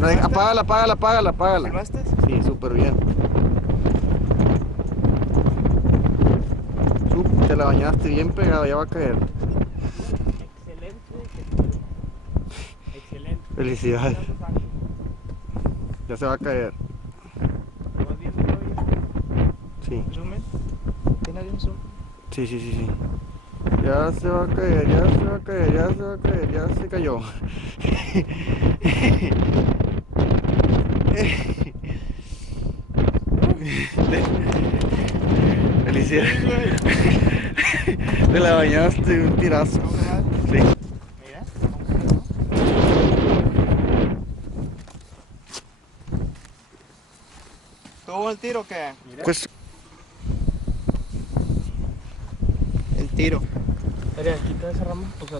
No, apágala, apágala, apágala, apágala. ¿Filmaste? Sí, súper bien. Te la bañaste bien pegado, ya va a caer. Excelente. Excelente. Felicidades. Ya se va a caer. ¿Vas viendo todavía? Sí, ¿Resumen? ¿Tiene un zoom? sí, sí, sí, sí. Ya se va a caer, ya se va a caer, ya se va a caer, ya se cayó. Felicidades. Te la bañaste, un tirazo. ¿Vamos a más? Sí. Mira, vamos a ver, ¿no? ¿Tuvo el tiro o qué? Mira. Pues El tiro. Quita esa rama. O sea,